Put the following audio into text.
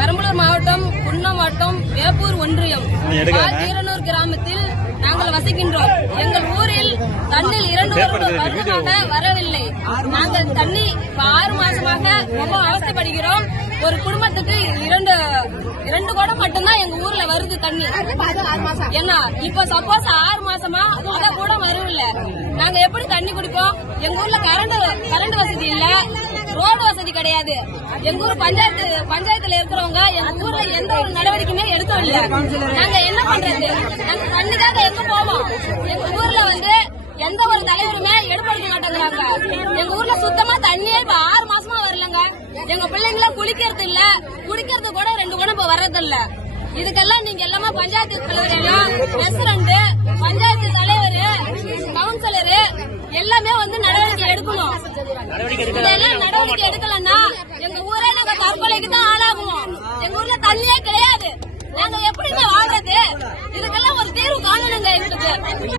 பெரம்பலூர் மாவட்டம் குன்னம் வட்டம் வேப்பூர் ஒன்றியம். கீரனூர் கிராமத்தில் நாங்கள் வசிக்கின்றோம். எங்கள் ஊரில் தண்ணீர் இரண்டு வருட- வருடமாக வரவில்லை. நாங்கள் தண்ணி ஆறு மாசமாக ரொம்ப அவஸ்தைப்படுகிறோம். ஒரு குடும்பத்துக்கு இரண்டு இரண்டு குடம் மட்டும்தான் எங்க ஊர்ல வருது தண்ணி. என்ன இப்ப சப்போஸ் ஆறு மாசமா அத கூட வரவில்லை. நாங்க எப்படி தண்ணி குடிப்போம்? எங்க ஊர்ல கரண்ட் கரண்ட் வசதி இல்ல. ரோடு வசதி கிடையாது. எங்க ஊர் பஞ்சாயத்து பஞ்சாயத்துல இருக்கிறவங்க எங்க ஊர்ல எந்த ஒரு நடவடிக்கையுமே எடுக்கவில்லை நாங்க என்ன பண்றது? நாங்க தண்ணிக்காக எங்க போவோம்? எங்க ஊர்ல வந்து எந்த ஒரு தலைவருமே எடுப்படுத்த மாட்டேங்கிறாங்க. எங்க ஊர்ல சுத்தமா தண்ணியே இப்ப ஆறு மாசமா வரலங்க. எங்க பிள்ளைங்கள குளிக்கிறது இல்ல. குடிக்கிறது கூட ரெண்டு குடம் இப்ப வர்றது இல்ல இதுக்கெல்லாம் நீங்க எல்லாமே பஞ்சாயத்து தலைவர் எல்லாம் எடுக்கணும். இதெல்லாம் நடவடிக்கை எடுக்கலன்னா எங்க ஊரே நாங்க தான் ஆளாகுவோம். எங்க ஊர்ல தண்ணியே கிடையாது. நாங்க எப்படி வாழ்றது? இதுக்கெல்லாம் ஒரு தீர்வு காணணுங்க எங்களுக்கு.